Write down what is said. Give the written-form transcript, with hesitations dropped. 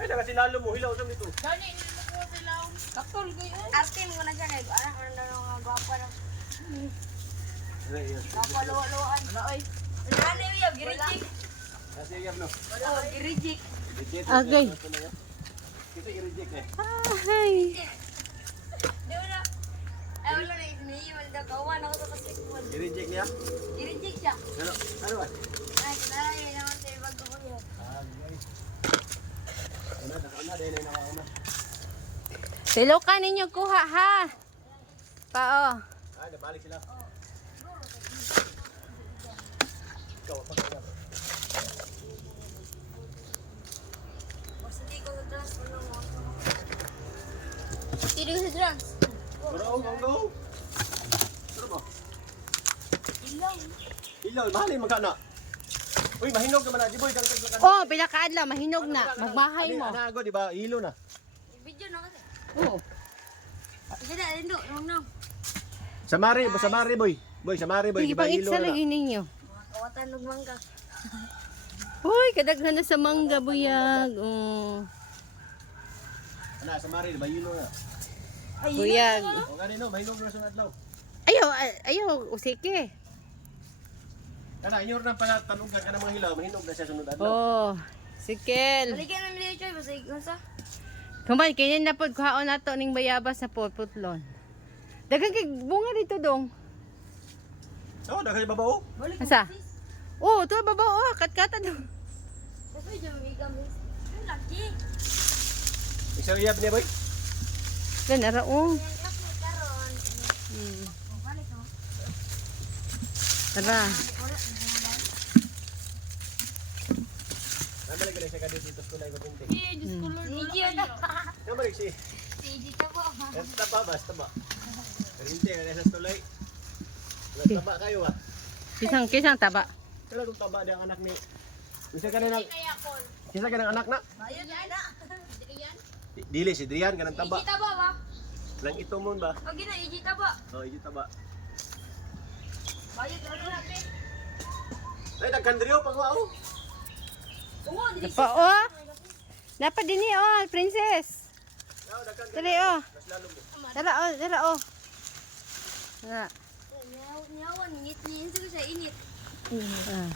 Ay, nakasilalo mo. Hilaw sa nito. Gani, hindi mo ko sila. Kaptol kayo. Artin ko na siya kay anak ano na nga gwapa na. Napaluwa-luwaan. Ano ay? Ano yung girijik? Kasi yab no. Oh, girijik. Agay. Kasi i-reject eh. Ay. Di ba na? Ay, wala na iniiwan daw. Kawan ako sa pasikwan. I-reject niya? Girijik siya. Ano ba? Ay, kinalay naman sa ibang ko niya. Una, dahil na nakauna. Silukan ninyo kuha ha. Pao. Ay, nabalik sila. Ikaw, pagkakala. Basta di ko sa trans ko lang mo. Hindi ko sa trans. Go! Ano ba? Ilaw. Ilaw, mahalin magkana. Uy, mahinog naman na. Di boy, dangkag na ka. Oh, pinakaadlaw mahinog na. Magbahay mo. Ano di ba? Hilo na. Video na kasi. Oo. Sige na, lindo. Nung. Samari boy. Boy, samari boy. Sige Di ba pang hilo itsa na? lagi ninyo. Mga kawatan ng mangga. Hoy, kadaghan na sa mangga buyag. Oh. Ano, samari, di ba hilo na? Buyag. O ganito, mahinog na sa adlaw. Ayaw, usike. Kana, inyor na pala tanugan ka ng mga hilaw, mahinog na siya sunod adlaw. Oh, sikel. Balikan na nila choy. Basta ikon sa. Kumain, kinin na po, kuhaon na to ning bayabas na putlon. Dagang kay bunga dito dong. Oo, daghay babaw. Asa? Oh, to baba, oh, katkata dong. Kasi dyan may gamis. Ang laki. Isang iyab niya boy. Gan ara oh. Yan lang may karon. Hmm. Oh, balik oh. Tara. Nabalik ka na siya ka dito sa kulay ko pinti. Eh, Diyos ko Lord. Hindi yun na. Nabalik si. Sige ka po. Taba, basta ba? Pinti ka na sa tulay. Taba kayo ah. Kisang taba. Kailan itong taba ang anak ni... Bisa ka na ng... Kisa ka ng anak na? Ayun na na. Hindi ka yan. Dili, si Drian ka ng taba. Ijita ba ba? Lang ito mo ba? Pag na, ijita ba? Oo, ito taba. Bayad na natin. Ay, nagkandriyo pag wow. Oo, dili Pa oh. Napa dinhi oh, princess. Dali oh. Mas lalo mo. Dara oh. Dara. Nyawan, ngit-ngit. Sige siya, init. Ah.